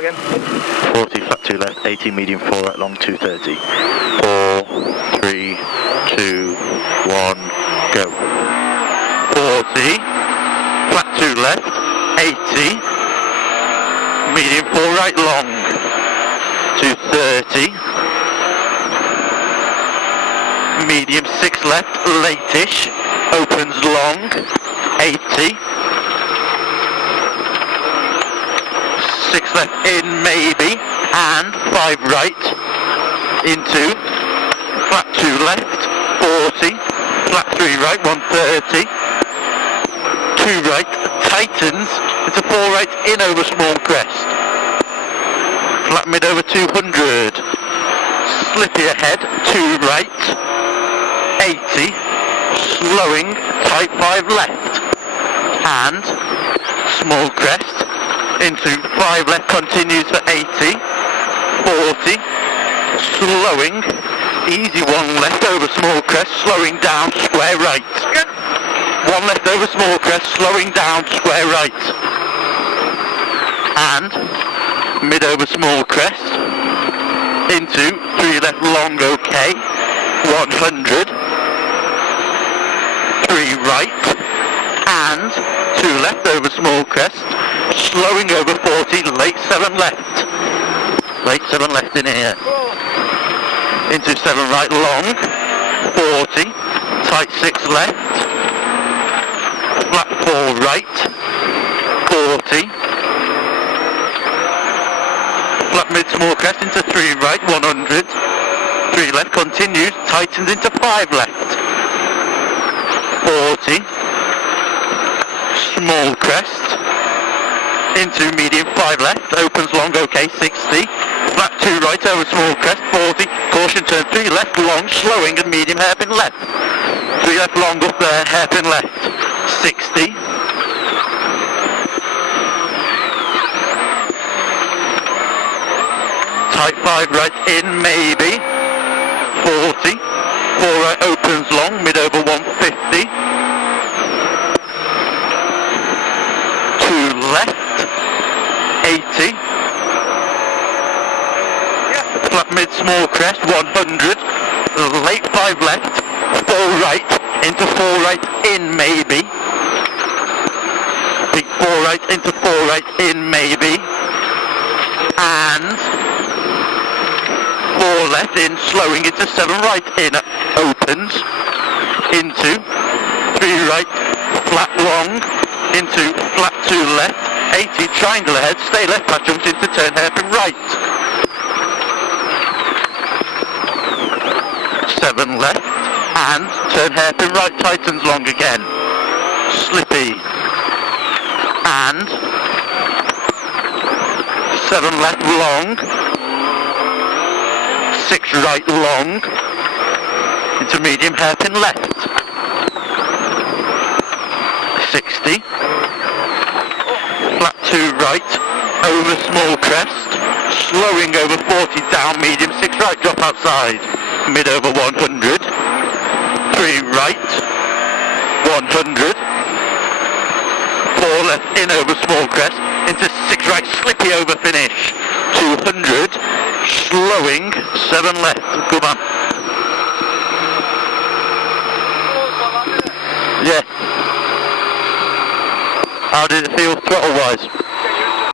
that again. 40, flat 2 left, 80, medium 4 right, long 230. 4, 3, 2, 1, go. 40, flat 2 left, 80, medium 4 right, long 230. Medium 6 left, late-ish, opens long, 80. 6 left in maybe, and 5 right, into, flat 2 left, 40, flat 3 right, 130, 2 right, tightens, into 4 right, in over small crest, flat mid over 200, slippy ahead, 2 right, 80, slowing, tight 5 left, and, small crest, into 5 left, continues for 80, 40, slowing, easy 1 left over small crest, slowing down, square right, 1 left over small crest, slowing down, square right, and mid over small crest, into 3 left long, okay, 100, 3 right, and 2 left over small crest, slowing over 40, late 7 left. Late 7 left in here. Into 7 right long, 40, tight 6 left, flat 4 right, 40, flat mid small crest into 3 right, 100, 3 left, continues, tightens into 5 left, 40, small crest, into medium 5 left, opens long, okay, 60, flat 2 right over small crest, 40, caution turn 3 left long, slowing and medium hairpin left, 3 left long up there, hairpin left, 60, tight 5 right in maybe, 40, 4 right opens long, mid over 150, 2 left, 80, flat mid small crest, 100, late 5 left, 4 right, into 4 right in maybe, big 4 right into 4 right in maybe, and 4 left in, slowing into 7 right in, opens, into 3 right, flat long, into flat 2 left, 80, triangle ahead, stay left, pass jumps into turn hairpin right. 7 left, and turn hairpin right, tightens long again. Slippy, and 7 left long, 6 right long, into medium hairpin left. 60, flat 2 right, over small crest, slowing over 40, down medium, 6 right, drop outside, mid over 100, 3 right, 100, 4 left, in over small crest, into 6 right, slippy over finish, 200, slowing, 7 left, come on. Yeah. How did it feel throttle wise?